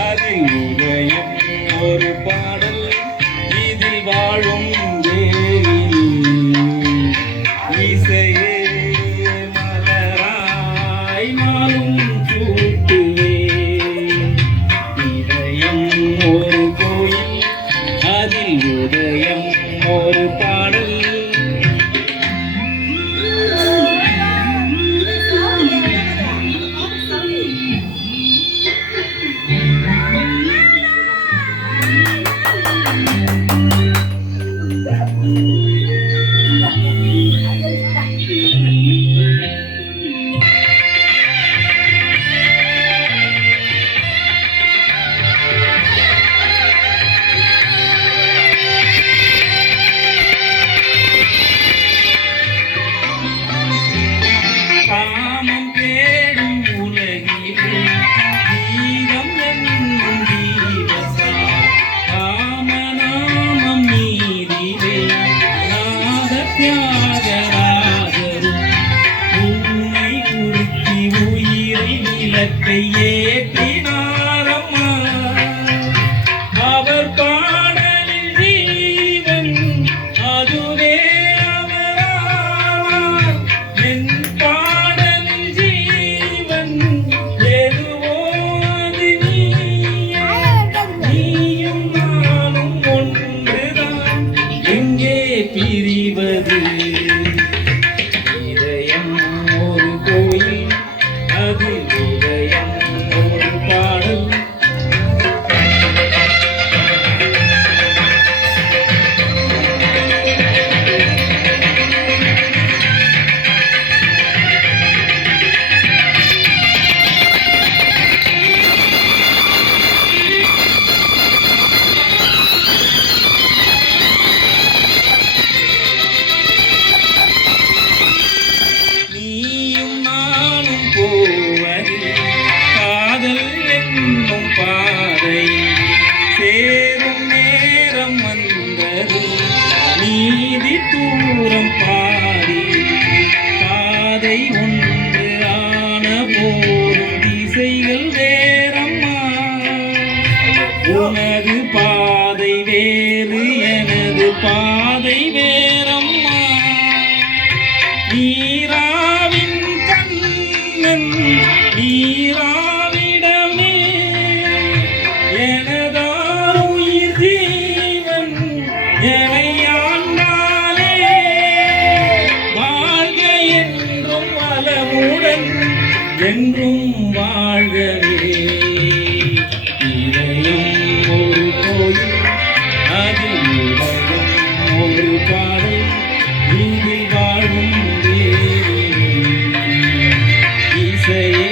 அதில் உதயம் ஒரு பாடல் இதில் வாழும் தேவி இசையே மலராய் நாளும் சூட்டுவே இதயம் ஒரு கோயில் அதில் உதயம் ஒரு பாடல் காமம் தேடும் உலகிலே தீரம் என்னும் தீபசா காமநாமம் நீதிலே நாத தியாகராஜரும் உன்னை உருக்கி உயிரை நிலத்தை ஏற்றினாரம்மா அவர் பாடலில் ஜீவன் அதுவே பிரிவது இதயம் ஒரு கோயில் அது உதயம் ஒரு பாடல் காதல் என்னும் பாதை சேரும் நேரம் வந்தது நீதி தூரம் பாடி பாதை ஒன்று ஆன போதும் திசைகள் வேறம்மா உனது பாதை வேறு எனது பாதை வேறம்மா நீராவின் கண்ணன் நீராவிடமே எனதார் உயிர் ஜீவன் எனையாண்டாலே வாழ்க என்றும் வளமுடன் என்றும் வாழ்கவே இதயம் ஒரு கோயில் அதில் உலகம் ஒரு பாடல் இதில் வாழும் இசையே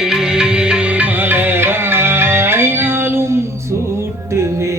மலராய் நாளும் சூட்டுவே.